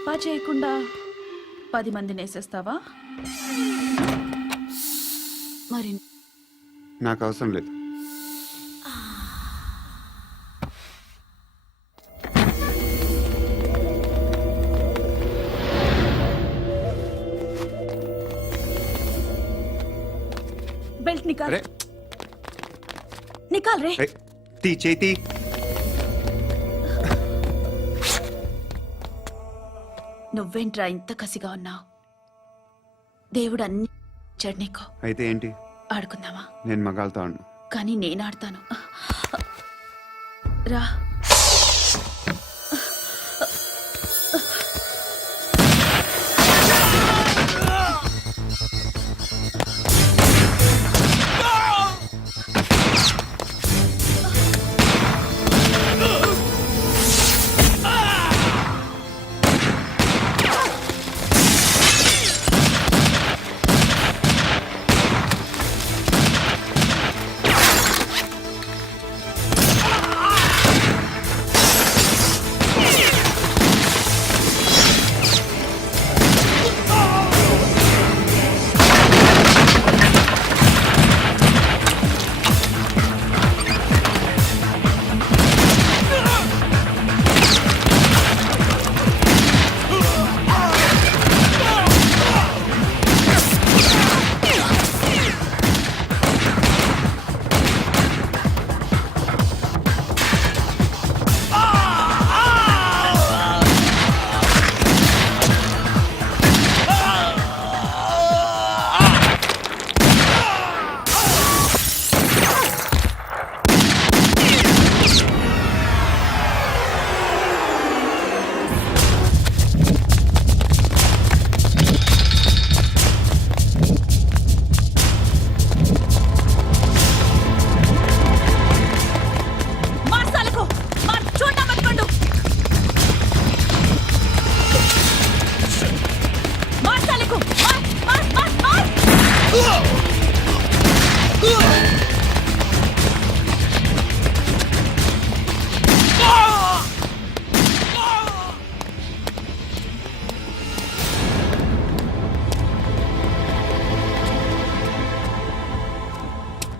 చెప్పా చేయకుండా 10 మందిని వేసేస్తావా? మరి నాకు అవసరం లేదు. బెల్ట్ నికాల్. అరే నికాల్ రే. తీ చేతి. నువ్వేంట్రా ఇంత కసిగా ఉన్నావు? దేవుడు అన్ని ఇచ్చాడు నీకు. అయితే ఏంటి? ఆడుకుందామా? నేను మగాళ్ళతో ఆడను. కానీ నేను ఆడతాను. రా.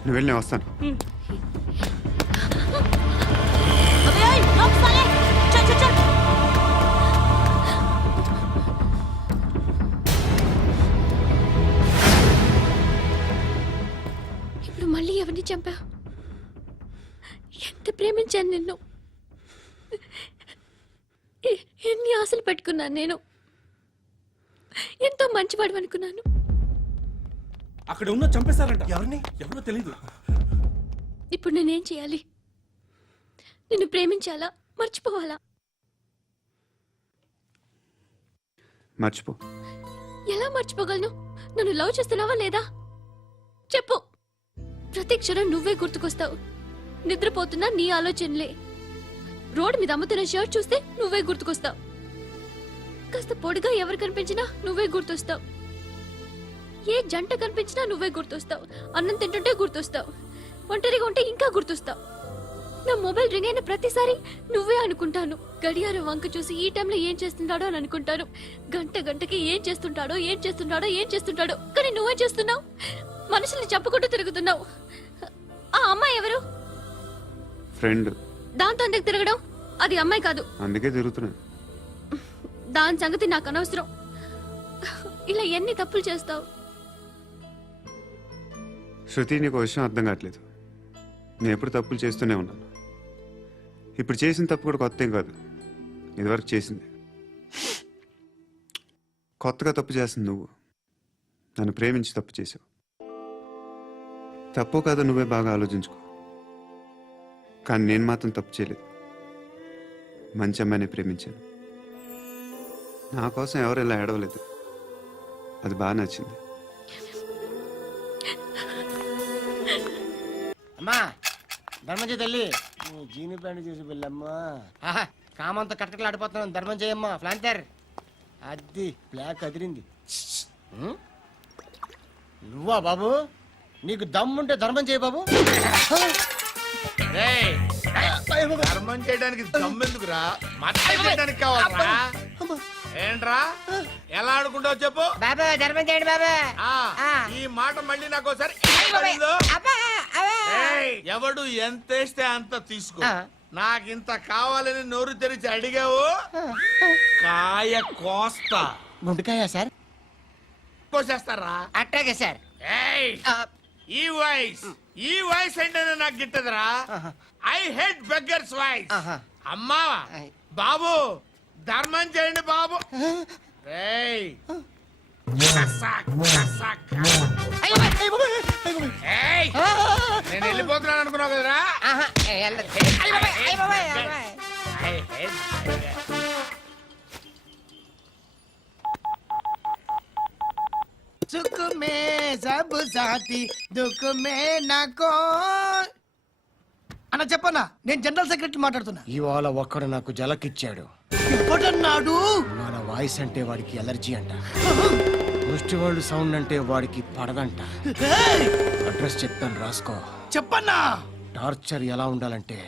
నువ్వు వెళ్ళి నేను వస్తాను. ఇప్పుడు మళ్ళీ ఎవరిని చంపా? ఎంత ప్రేమించాను నిన్ను, ఎన్ని ఆశలు పెట్టుకున్నాను. నేను ఎంతో మంచివాడు అనుకున్నాను. అక్కడ ఉన్న చంపేశారంట. ఎవరిని? ఎవరో తెలీదు. ఇప్పుడు నేనేం చేయాలి? నిన్ను ప్రేమించాలా, మర్చిపోవాలా? మర్చిపో. ఎలా మర్చిపోగలను? నన్ను లవ్ చేస్తున్నావా లేదా చెప్పు. ప్రతి క్షణం నువ్వే గుర్తుకొస్తావు. నిద్రపోతున్నా నీ ఆలోచనలే. రోడ్డు మీద అమ్ముతున్న షర్ట్ చూస్తే నువ్వే గుర్తుకొస్తావు. కాస్త పొడిగా ఎవరు కనిపించినా నువ్వే గుర్తొస్తావు. ఏ జంట కనిపించినా నువ్వే గుర్తొస్తావు. అన్నం తింటుంటే గుర్తొస్తావు. ఒంటరిగా ఉంటే ఇంకా గుర్తొస్తావు. నా మొబైల్ రింగ్ అయిన ప్రతిసారి నువ్వే అనుకుంటాను. గడియారం వంక చూసి ఈ టైంలో ఏం చేస్తుంటాడో అని అనుకుంటాను. గంట గంటకి ఏం చేస్తుంటాడో కానీ నువ్వే చేస్తున్నావు. మనుషుల్ని చెప్పుకుంటూ తిరుగుతున్నావు. ఆ అమ్మాయి ఎవరు? ఫ్రెండ్. దాంతో ఎందుకు తిరగడం? అది అమ్మాయి కాదు. అందుకే తిరుగుతున్నా. దాని సంగతి నాకు అనవసరం. ఇలా ఎన్ని తప్పులు చేస్తావు? శృతి, నీకు విషయం అర్థం కావట్లేదు. నేను ఎప్పుడు తప్పులు చేస్తూనే ఉన్నాను. ఇప్పుడు చేసిన తప్పు కూడా కొత్త ఏం కాదు. ఇదివరకు చేసింది. కొత్తగా తప్పు చేస్తుంది నువ్వు. నన్ను ప్రేమించి తప్పు చేసావు. తప్పు కాదో నువ్వే బాగా ఆలోచించుకో. కానీ నేను మాత్రం తప్పు చేయలేదు. మంచి అమ్మాయిని ప్రేమించాను. నా కోసం ఎవరు ఇలా ఏడవలేదు. అది బాగా నచ్చింది. అమ్మా ధర్మం చేయి తల్లి. జీని ప్యాంట్ చూసి వెళ్ళమ్మా. కామంతో కట్టకలు ఆడిపోతున్నాను. ధర్మం చేయమ్మా. ఫ్లాంతర్ అది బ్లాక్ అదిరింది. నువ్వా బాబు? నీకు దమ్ముంటే ధర్మం చేయి బాబు. ధర్మం చేయడానికి దమ్మెందుకురా? మతం చేయడానికి కావాలరా? ఏంట్రా ఎలా ఆడుకుంటావు చెప్పు బాబా ధర్మం చేయండి బాబా ఆ, ఆ. ఈ మాట మళ్ళీ నాకు ఒకసారి అబ్బా, అబ్బా. ఎవడు ఎంత వేస్తే అంత తీసుకో ఆ. నాకింత కావాలని నోరు తెరిచి అడిగావు కాయ కోస్తా గుండెకాయ సార్ కోసేస్తారా అట్టాగే సార్ ఏయ్, ఆ, ఈ వాయిస్ అంటేనే నాకు గిట్టదురా ఐ హేట్ బెగ్గర్స్ వాయిస్ ఆహా. అమ్మా ఆయ్. బాబు ధర్మం చేయండి బాబు ఏయ్ కసాక్, కసాక్. అయ్య బాబోయ్, అయ్య బాబోయ్, అయ్య బాబోయ్. ఏయ్, ఆ, నేను వెళ్ళిపోతున్నాను అనుకున్నావు కదరా ఆహా, వెళ్ళదు. అయ్య బాబోయ్, అయ్య బాబోయ్, అయ్య బాబోయ్. I hate beggars. सुख में सब साथी दुख में नाको అన్న చెప్పన్నా నేను జనరల్ సెక్రటరీ మాట్లాడుతున్నా. ఇవాళ ఒక్కడు నాకు జలకిచ్చాడు. ఇవ్వడన్నాడు. మన వాయిస్ అంటే వాడికి ఎలర్జీ అంట, ముష్టి వాళ్ళు సౌండ్ అంటే వాడికి పడదంట. ఏయ్, అడ్రస్ చెప్తాను రాసుకో. చెప్పన్నా. టార్చర్ ఎలా ఉండాలంటే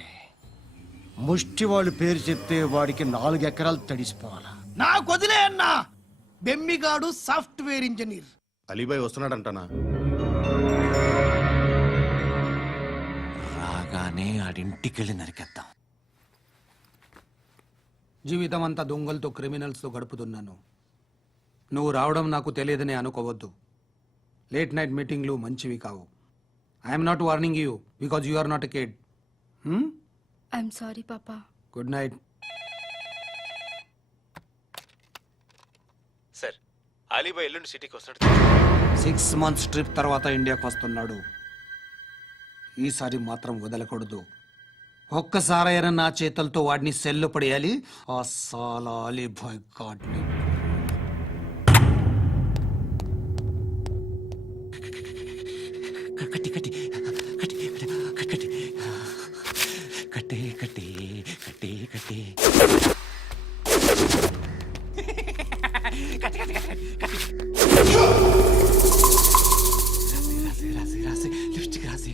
ముష్టి వాళ్ళు పేరు చెప్తే వాడికి 4 ఎకరాలు తడిసిపోవాలా. నాకు వదిలే అన్నా. బెమ్మిగాడు సాఫ్ట్వేర్ ఇంజనీర్. అలీబాయ్ వస్తున్నాడంటనా రాగానే ఆడింటికెళ్ళి నరికేద్దాం. జీవితం అంతా దొంగలతో క్రిమినల్స్తో గడుపుతున్నాను. నువ్వు రావడం నాకు తెలియదని అనుకోవద్దు. లేట్ నైట్ మీటింగ్లు మంచివి కావు. I'm not warning you because you are not a kid. I'm sorry పాపా. Good night. సార్ అలీబాయ్ ఎల్లుండి సిటీకి వస్తాడు. 6 months ట్రిప్ తర్వాత ఇండియాకి వస్తున్నాడు. ఈసారి మాత్రం వదలకూడదు. ఒక్కసారైనా నా చేతులతో వాడిని సెల్లు పడేయాలి. ఆ సాలా అలీబాయ్ గాడ్ని. కట్టి కట్టి కట్టి కట్టి కట్టి కట్టి కట్టి కట్టి రాసి రాసి రాసి లిప్స్టిక్ రాసి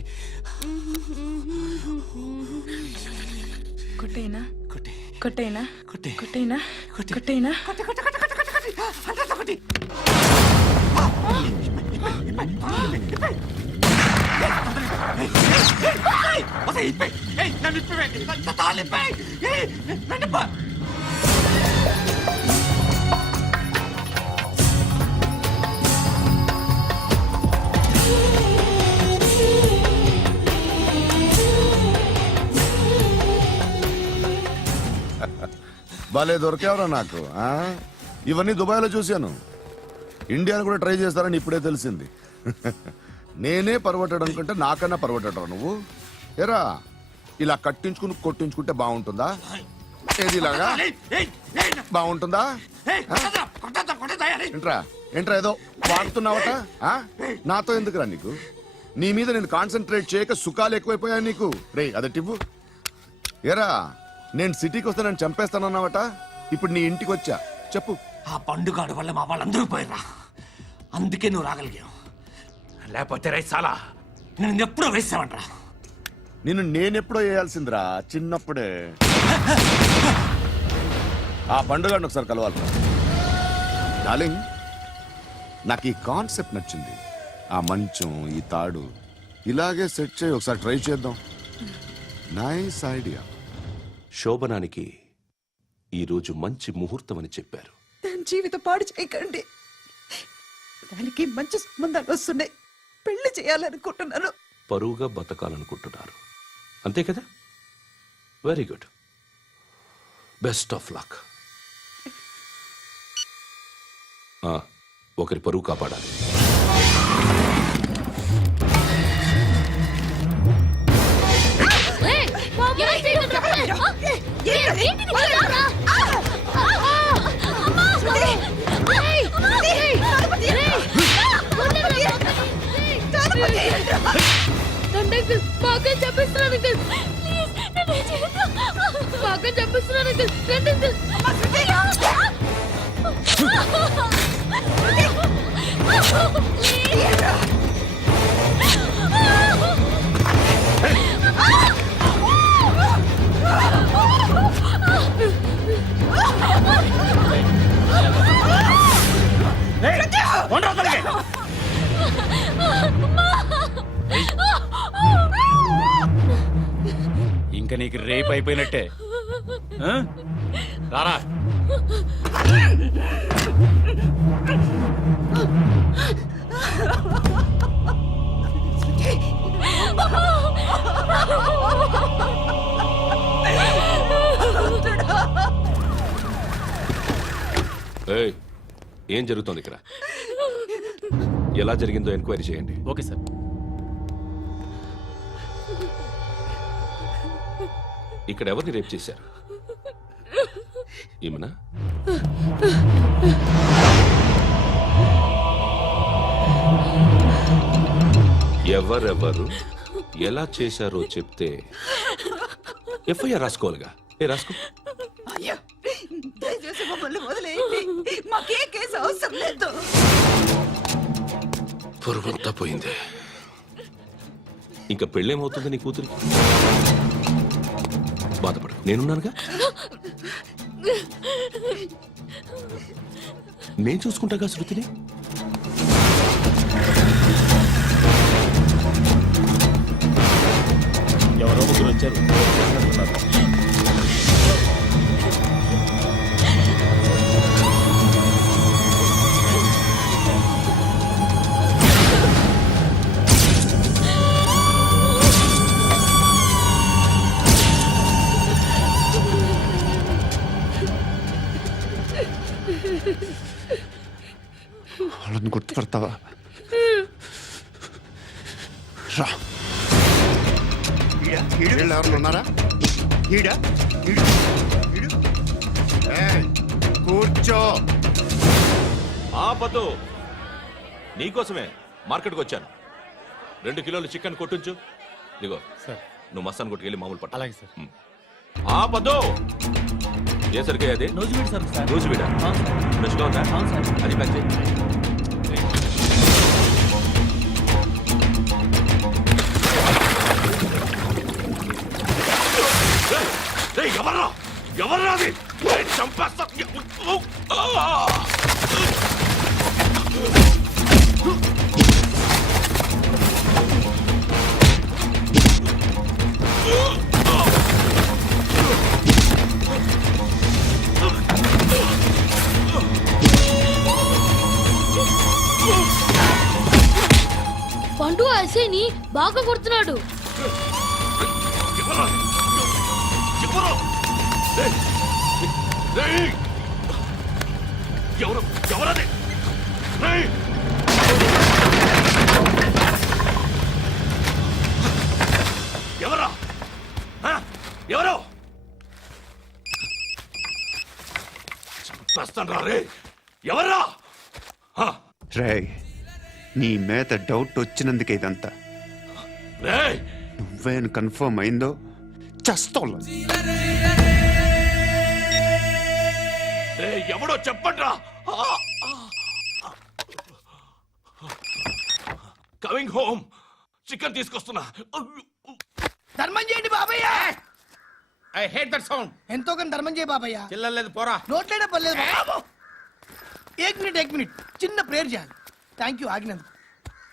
కొట్టేనా కొట్టి కొట్టేనా కొట్టి కొట్టేనా కొట్టి కొట్టేనా కొట్టి కొట్టి కొట్టి కొట్టి కొట్టి అంతా కొట్టి భలే దొరికేవరా నాకు ఆ? ఇవన్నీ దుబాయ్లో చూశాను. ఇండియాను కూడా ట్రై చేస్తారని ఇప్పుడే తెలిసింది. నేనే పర్వటాడు అనుకుంటే నాకన్నా పర్వటాడు నువ్వు. ఎరా ఇలా కట్టించుకుని కొట్టించుకుంటే బాగుంటుందా? ఏది ఇలాగా బాగుంటుందా? ఏంట్రా ఏంట్రా ఏదో వాడుతున్నావట? ఆ? నాతో ఎందుకురా నీకు? నీ మీద నేను కాన్సన్ట్రేట్ చేయక సుఖాలు ఎక్కువైపోయా నీకు. రే అదటివ్వు. ఎరా నేను సిటీకి వస్తే నన్ను చంపేస్తానన్నావట. ఇప్పుడు నీ ఇంటికి వచ్చా. చెప్పు. ఆ పండుగాడు వల్ల మా వాళ్ళందరూ పోయిరా. అందుకే నువ్వు రాగలిగావు. లేకపోతే రైసాలా నేను ఎప్పుడో వేసామంటరా. నిన్ను నేనెప్పుడో వేయాల్సిందిరా చిన్నప్పుడే. ఆ పండుగను ఒకసారి కలవాలి డార్లింగ్. నాకు ఈ కాన్సెప్ట్ నచ్చింది. ఆ మంచం ఈ తాడు ఇలాగే సెట్ చేయి. ఒకసారి ట్రై చేద్దాం. Nice idea. శోభనానికి ఈరోజు మంచి ముహూర్తం అని చెప్పారు. దాని జీవితం పాడు చేయకండి. దానికి మంచి సంబంధాలు వస్తున్నాయి. పెళ్లి చేయాలనుకుంటున్నాను. పరువుగా బతకాలనుకుంటున్నారు అంతే కదా? Very good. Best of luck. ఒకరి పరువు కాపాడాలి. బాగా చెప్పిస్తున్నాను బాగా చెప్పిస్తున్నాను ఇంకా నీకు రేప్ అయిపోయినట్టే ఆ? రారా ఏయ్, ఏం జరుగుతోంది ఇక్కడ? ఎలా జరిగిందో ఎంక్వైరీ చేయండి. Okay sir. ఇక్కడ ఎవరిని రేప్ చేశారు? ఈమెనా? ఎవరెవరు ఎలా చేశారో చెప్తే ఎఫ్ఐఆర్ రాసుకోవాలిగా. రాసుకో. అయ్యా దయచేసి మమ్మల్ని వదిలేయండి, మాకే కేసు అవసరం లేదు. పొరువంతా పోయింది. ఇంకా పెళ్ళేమవుతుంది నీ కూతురికి? బాధపడు, నేనున్నానుగా. నేను చూసుకుంటాగా శృతిని. ఎవరో ముగ్గురు వచ్చారు. వాళ్ళని గుర్తుపడతావా? రా. వీళ్ళు ఎవరు ఉన్నారా? కూర్చో. ఆపద్దు, నీకోసమే మార్కెట్కి వచ్చాను. 2 కిలోలు చికెన్ కొట్టుంచు. ఇదిగో సార్. నువ్వు మస్తాన్ కొట్టుకెళ్ళి మామూలు పట్టు. అలాగే సార్. ఆపద్దు. ఏ సరిగ్గా అది? నూజివీడు సార్. నూజివీడా? ఫ్రెష్గా ఉందా? అది ప్యాక్ చేయి. ఎవర్రా ఎవర్రా అది? చంపేస్తా. పండు అసేని బాగా కొడుతున్నాడు. ఎవరది? ఎవరా? ఎవరు? చంపేస్తాను రా రే. ఎవర్రా? రే, నీ మీద డౌట్ వచ్చినందుకే ఇదంతా. రే, నువ్వేం కన్ఫర్మ్ అయిందో చస్తావు. ఎవడో చెప్పండ్రా. Coming home. చికెన్ తీసుకొస్తున్నా. ధర్మం చేయండి బాబయ్య. I hate that sound. ఎంతో కొంత ధర్మం చేయ బాబయ్య. చిల్లలేదు పోరా. నోట్లేడా పర్లేదు బాబు. ఏక్ మినిట్ చిన్న ప్రేయర్ చేయాలి. థ్యాంక్ యూ ఆగినందుకు.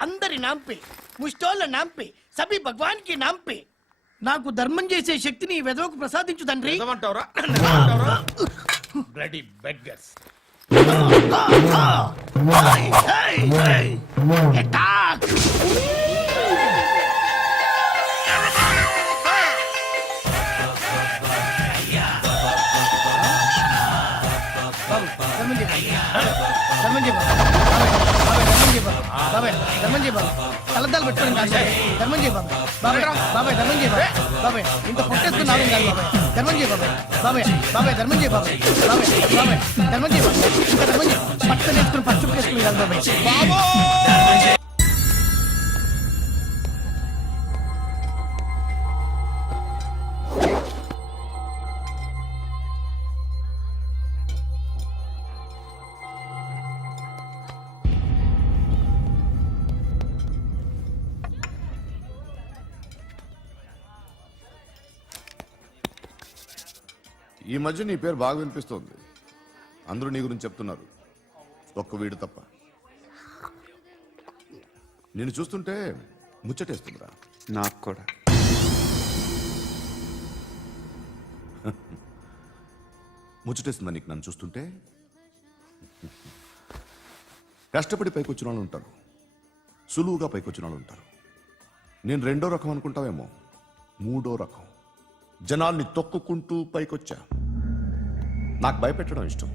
అందరి నామ్ పే, ముష్టోళ్ళ నామ్ పే, సభీ భగవాన్ కి నామ్ పే నాకు ధర్మం చేసే శక్తిని ఈ వెధవకు ప్రసాదించు తండ్రి. నిజమంటావురా? Bloody beggars. అటాక్. తలద్దాలు పెట్టుకోండి ధర్మం చేయ బాబాయ్. బాబాయ్ ధర్మం చేయ బాబాయ్. ఇంత పొట్టేసుకున్నావు కాదు బాబాయ్. ధర్మం చేయ బాబాయ్. ధర్మం చేయ బాబాయ్. ధర్మం చేయ బాబాయ్. ఇంకా ధర్మం చేయ. పట్టలు వేసుకుని పచ్చుకు వేసుకుని కాదు బాబాయ్. ఈ మధ్య నీ పేరు బాగా వినిపిస్తోంది. అందరూ నీ గురించి చెప్తున్నారు, ఒక్క వీడు తప్ప. నేను చూస్తుంటే ముచ్చటేస్తుందిరా. నాకు కూడా. ముచ్చటేస్తుందా నీకు నన్ను చూస్తుంటే? కష్టపడి పైకొచ్చిన వాళ్ళు ఉంటారు, సులువుగా పైకొచ్చిన వాళ్ళు ఉంటారు. నేను రెండో రకం అనుకుంటావేమో, మూడో రకం. జనాల్ని తొక్కుకుంటూ పైకొచ్చా. నాకు భయపెట్టడం ఇష్టం,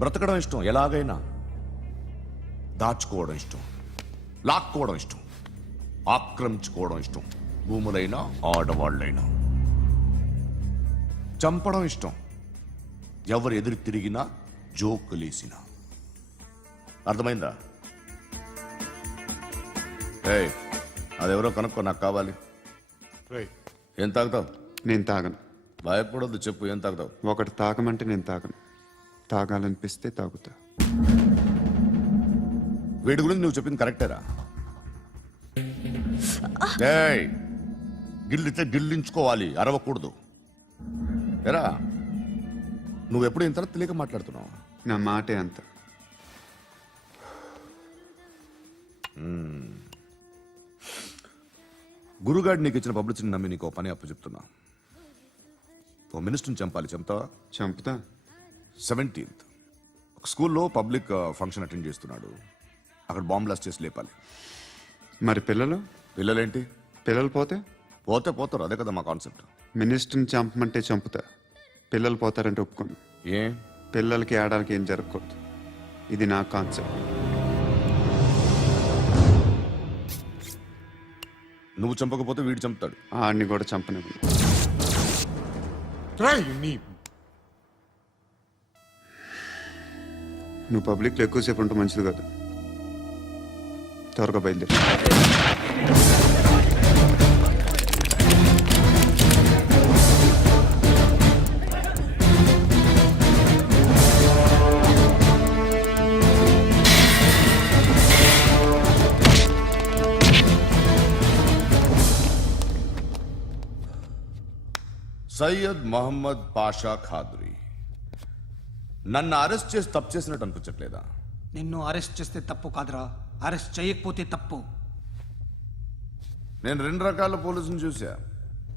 బ్రతకడం ఇష్టం, ఎలాగైనా దాచుకోవడం ఇష్టం, లాక్కోవడం ఇష్టం, ఆక్రమించుకోవడం ఇష్టం. భూములైనా ఆడవాళ్ళైనా చంపడం ఇష్టం, ఎవరు ఎదురు తిరిగినా జోకులేసినా. అర్థమైందా? ఏయ్, అదెవరో కనుక్కో, నాకు కావాలి. ఏం తాగుతావు? నేను తాగను. భయపడొద్దు, చెప్పు ఏం తాగుతావు? ఒకటి తాగమంటే నేను తాగను. తాగాలనిపిస్తే తాగుతా. వీడి గురించి నువ్వు చెప్పింది కరెక్టేరా? ఏయ్, గిల్లితే గిల్లించుకోవాలి, అరవకూడదు. ఎరా, నువ్వెప్పుడు ఇంత తెలియక మాట్లాడుతున్నావు? నా మాటే అంత. గురుగాడు నీకు ఇచ్చిన పబ్లిసిటీని నమ్మి నీకు పని అప్పు చెప్తున్నా. ఓ మినిస్టర్ని చంపాలి, చంపుతావా? చంపుతా. 17th ఒక స్కూల్లో పబ్లిక్ ఫంక్షన్ అటెండ్ చేస్తున్నాడు. అక్కడ బాంబ్ బ్లాస్ట్ చేసి లేపాలి. మరి పిల్లలు? పిల్లలేంటి? పిల్లలు పోతే పోతే పోతారు, అదే కదా మా కాన్సెప్ట్. మినిస్టర్ని చంపమంటే చంపుతా, పిల్లలు పోతారంటే ఒప్పుకోను. ఏ? పిల్లలకి ఆడడానికి ఏం జరగకూడదు. ఇది నా కాన్సెప్ట్. నువ్వు చంపకపోతే వీడు చంపుతాడు. ఆడిని కూడా చంపనివ్వను. నువ్వు పబ్లిక్లో ఎక్కువసేపు ఉంటే మంచిది కాదు. త్వరగా బయలుదేరి. సయ్యద్ మహమ్మద్ పాషా ఖాద్రీ. నన్ను అరెస్ట్ చేసి తప్పు చేసినట్టు అనిపించట్లేదా? నిన్ను అరెస్ట్ చేస్తే తప్పు కాదురా, అరెస్ట్ చేయకపోతే తప్పు. నేను 2 రకాల పోలీసుని చూసా.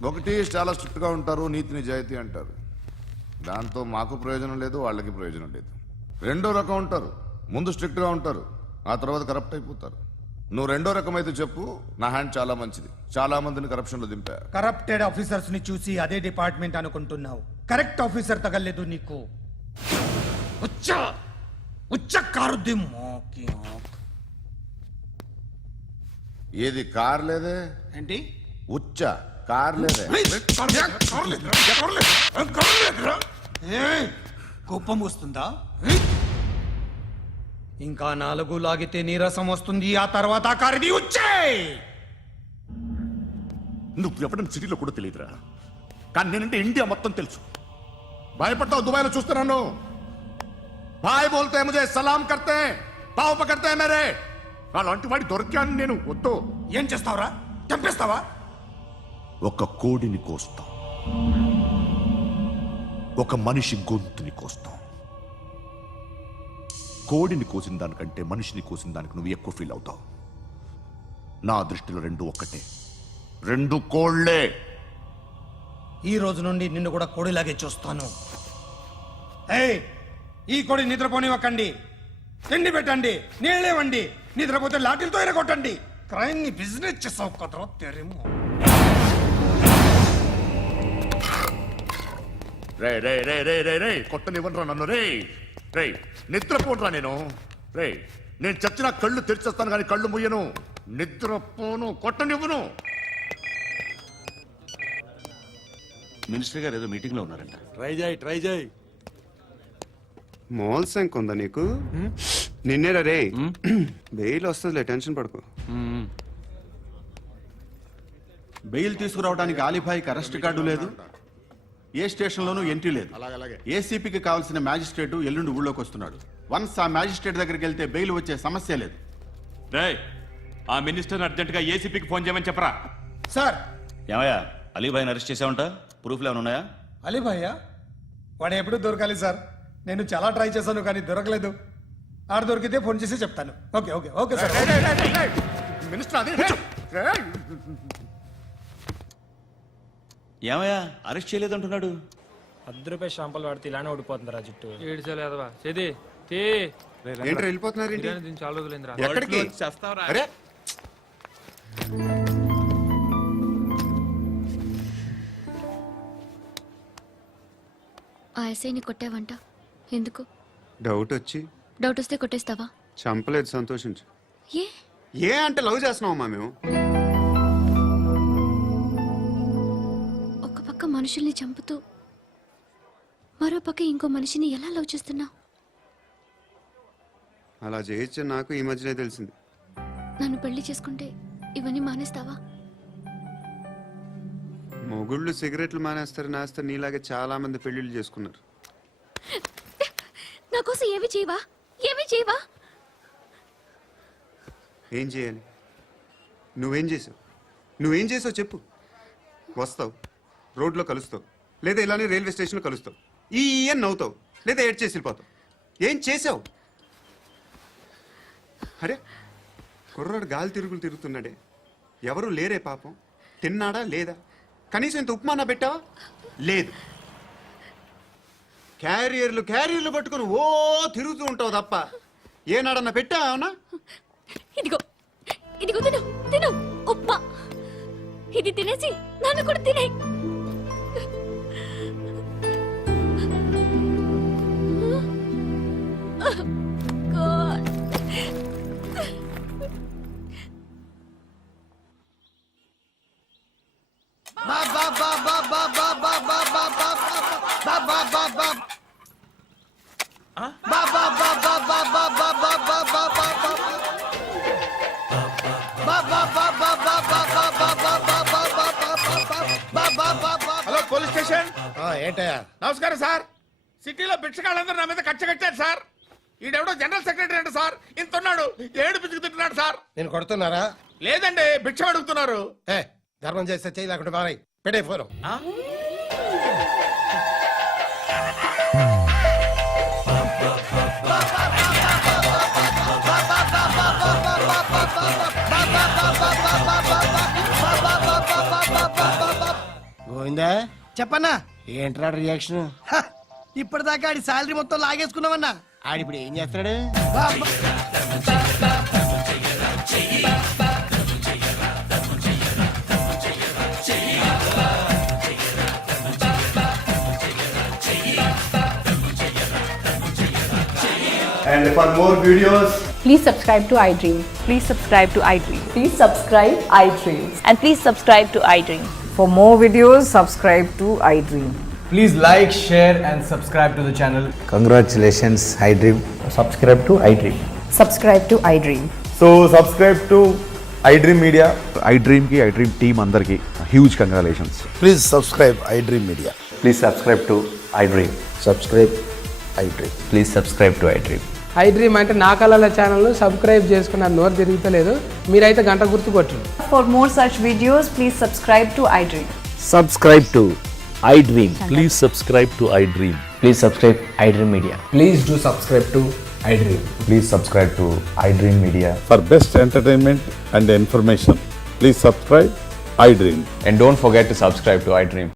ఒకటి చాలా స్ట్రిక్ట్గా ఉంటారు, నీతి నిజాయితీ అంటారు. దాంతో మాకు ప్రయోజనం లేదు, వాళ్ళకి ప్రయోజనం లేదు. రెండో రకం ఉంటారు, ముందు స్ట్రిక్ట్గా ఉంటారు, ఆ తర్వాత కరప్ట్ అయిపోతారు. నువ్వు రెండో రకం అయితే చెప్పు, నా హ్యాండ్ చాలా మంచిది. చాలా మందిని కరప్షన్లో దింపా. కరప్టెడ్ ఆఫీసర్స్ ని చూసి అదే డిపార్ట్మెంట్ అనుకుంటున్నావు. కరెక్ట్ ఆఫీసర్ తగలేదు నీకు. ఏది కార్ లేదే? ఏంటి? ఉచ్చ కార్ లేదే? కోపం వస్తుందా? ఇంకా 4 లాగితే నీరసం వస్తుంది, ఆ తర్వాత కారిది వచ్చే. నువ్వు ఎవడని సిటీలో కూడా తెలియదురా, కానీ నేనంటే ఇండియా మొత్తం తెలుసు. భయపడతావు? దుబాయ్లో చూస్తున్నాను. భాయ్ బోల్తే ముజే సలాం కర్తే, పావు పకర్తే మేరే. అలాంటి వాడి దొరికాను నేను. వద్దు. ఏం చేస్తావురా? చంపేస్తావా? ఒక కోడిని కోస్తాం, ఒక మనిషి గొంతుని కోస్తాం. కోడిని కోసిన దానికంటే మనిషిని కోసిన దానికి నువ్వు ఎక్కువ ఫీల్ అవుతావు. నా దృష్టిలో 2 ఒక్కటే, 2 కోళ్లే. ఈ రోజు నుండి నిన్ను కూడా కోడిలాగే చూస్తాను. ఏయ్, ఈ కోడి నిద్రపోనివ్వకండి. తిండి పెట్టండి, నీళ్ళేవండి. నిద్రపోతే లాఠీలతో ఎరగొట్టండి. క్రైమ్ ని బిజినెస్ చేసావు కదరా తెరేమో. రే రే రే రే రే రే కొట్టనివ్వనరా నన్ను. రే రే నిద్రపోనరా నేను. రే నేను చచ్చిన కళ్ళు తెరిచేస్తాను కానీ కళ్ళు ముయ్యను. నిద్రపోను, కొట్టనివ్వను. మినిస్టర్ గారు ఏదో మీటింగ్ లో ఉన్నారంట. ట్రై చేయి. మోల్సంక్ ఉందా నీకు? నిన్నేరా రే. బెయిల్ వస్తుందిలే, టెన్షన్ పడుకో. బెయిల్ తీసుకురావడానికి ఆలిభాయికి అరెస్ట్ కార్డు లేదు, ఏ స్టేషన్లోనూ ఎంట్రీ లేదు. ఏసీపీకి కావాల్సిన మ్యాజిస్ట్రేటు ఎల్లుండి ఊళ్ళోకి వస్తున్నాడు. వన్స్ ఆ మ్యాజిస్ట్రేట్ దగ్గరికి వెళ్తే బెయిల్ వచ్చే సమస్య లేదు. ఆ మినిస్టర్ అర్జెంట్ గా ఏసీపీకి ఫోన్ చేయమని చెప్పరా. సార్. ఏమయ్యా, అలీభాయిని అరెస్ట్ చేసావంట? ప్రూఫ్లు ఏమైనా ఉన్నాయా? అలీ భయ్యా, వాడు ఎప్పుడు దొరకాలి సార్. నేను చాలా ట్రై చేశాను కానీ దొరకలేదు. ఆడ దొరికితే ఫోన్ చేసి చెప్తాను. Okay okay okay sir. Minister అదే ఏమయ్యా అరెస్ట్ చేయలేదంటున్నాడు. ₹10 షాంపూలు వాడితే ఇలానే ఓడిపోతుంది రా జుట్టు. ఏడ్చలేదవా చేది ఏంటి వెళ్ళిపోతున్నారు ఏంటి? దీన్ని చాలా రోజులైందిరా. ఎక్కడికి? అరే ఆ ఎస్ఐని కొట్టావంట ఎందుకు? డౌట్ వచ్చి డౌట్ వస్తే కొట్టేస్తావా? చంపలేదు, సంతోషించు. ఏ ఏ అంటే లవ్ చేస్తున్నావమ్మా మేము. ఒక పక్క మనుషుల్ని చంపుతూ మరో పక్క ఇంకో మనిషిని ఎలా లవ్ చేస్తున్నావు? అలా చేయొచ్చు నాకు ఈ మధ్యనే తెలిసింది. నన్ను పెళ్లి చేసుకుంటే ఇవన్నీ మానేస్తావా? మొగుళ్ళు సిగరెట్లు మానేస్తారు, నాస్తారు. నీలాగే చాలా మంది పెళ్లిళ్ళు చేసుకున్నారు. నా కోసం ఏమి చేయవా? ఏమి చేయవా? ఏం చేయాలి? నువ్వేం చేసావు? నువ్వేం చేసావు చెప్పు. వస్తావు, రోడ్లో కలుస్తావు, లేదా ఇలానే రైల్వే స్టేషన్లో కలుస్తావు, ఈ అని నవ్వుతావు, లేదా ఏడ్ చేసి వెళ్ళిపోతావు. ఏం చేసావు? అరే కుర్రాడు గాలి తిరుగులు తిరుగుతున్నాడే, ఎవరు లేరే పాపం. తిన్నాడా లేదా? కనీసం ఇంత ఉప్మానా పెట్టావా? లేదు. క్యారియర్లు పట్టుకుని ఓ తిరుగుతూ ఉంటావు తప్ప ఏనాడన్నా పెట్టావా? అవునా? ఇదిగో ఇదిగో తిను తిను ఉప్మా. ఇది తినేసి నన్ను కూడా తినే. Hello police station. ఏంటయ్యా? నమస్కారం సార్. సిటీలో భిక్షగాళ్ళందరూ నా మీద కట్టారు సార్. ఈడెవడో జనరల్ సెక్రటరీ అంట సార్. ఇంత ఉన్నాడు, ఏడు పిచ్చుకు తింటున్నాడు సార్. నేను కొడుతున్నారా? లేదండి, భిక్ష అడుగుతున్నారు. ఏ ధర్మం చేస్తే చేయి, లేకుంటే మారాయి. పెట్టే ఫోను. గోవిందా చెప్పన్నా. ఏంట్రా రియాక్షన్? హ, ఇప్పటిదాకా ఆడి శాలరీ మొత్తం లాగేసుకున్నావన్నా. ఆడిప్పుడు ఏం చేస్తున్నాడు? And for more videos, Please subscribe to iDream. Please subscribe to iDream. Please subscribe iDream. And please subscribe to iDream. For more videos, subscribe to iDream. please like, share, and subscribe to the channel. Congratulations iDream. Subscribe to iDream. Subscribe to iDream. So subscribe to iDream Media. iDream ki iDream team andarki huge congratulations. Please subscribe I dream media. Please subscribe to iDream. Subscribe I dream. Please subscribe to iDream. iDream అంటే నా కళల channel subscribe చేసుకున్న నోరు తిరుగుతలేదు. మీరైతే గంట గుర్తు కొట్టండి. For more such videos, please subscribe to iDream. Subscribe to iDream. Please subscribe to iDream. Please subscribe iDream Media. Please do subscribe to iDream. Please subscribe to I dream media. For best entertainment and information please subscribe I dream. And don't forget to subscribe to iDream.